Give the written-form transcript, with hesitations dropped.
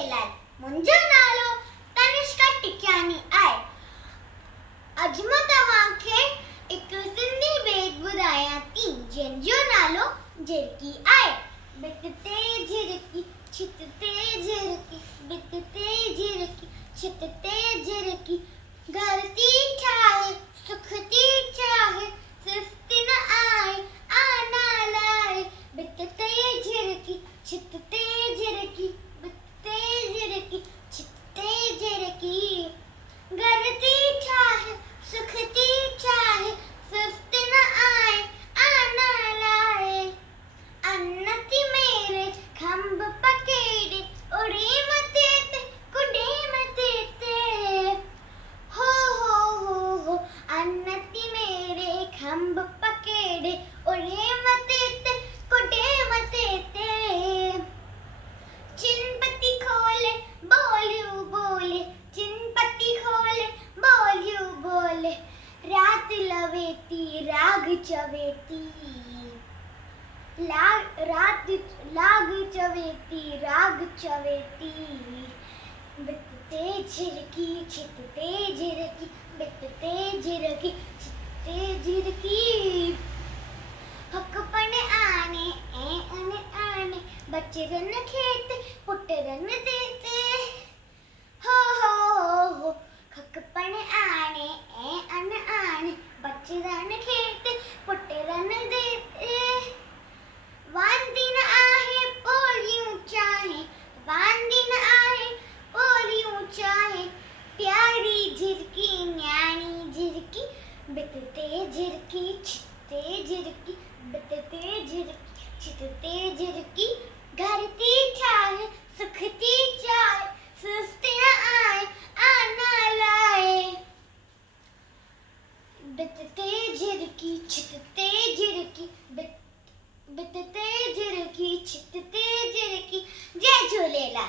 झूलेलाल। मुंहिंजो नालो तनिष्का टिकियानी आहे। अॼु मां तव्हांखे हिकु सिंधी बेत ॿुधायां थी जंहिंजो नालो झिरकी आहे। बित ते झिरकी छित ते झिरकी, बित ते झिरकी छित ते झिरकी, घर थी ठाहे सुख थी चाहे, सुस्त न आए आना लाए। बित ते झिरकी छित ते झिरकी, बित ते झिरकी छित ते झिरकी, घर थी ठाहे सुख थी चाहे, सुस्त न आए आना लाए। अन्न थी मेरे खंभ पकेड़े, उड़े मथे ते कुॾे मथे ते। हो अन्न थी मेरे खंभ पकेड़े, उड़े मथे ते कुॾे मथे ते। चिनपती खोले बोलियूं बोले, चिनपती खोले बोलियूं बोले, रात लवे थी राग चवे थी, रात लाग चवे थी राग चवे थी। बित ते झिरकी छित ते झिरकी, बित ते झिरकी छित ते झिरकी, हकपन आने ऐं अन आने, बचरन खेत पुटरन देते। हो हकपन आने ऐं अन आने, बचरन खेत पुटरन देते। वांदी न आहे पोलियूं चाहे, वांदी न आहे पोलियूं चाहे, प्यारी झिरकी न्याणी झिरकी, बित ते झिरकी छित ते झिरकी, बित ते झिरकी छित ते झिरकी, घर थी ठाहे सुख थी चाहे, सुस्त न आए आना लाए। बित ते झिरकी छित ते झिरकी, बित ते झिरकी छित ते झिरकी। जय झूलेलाल।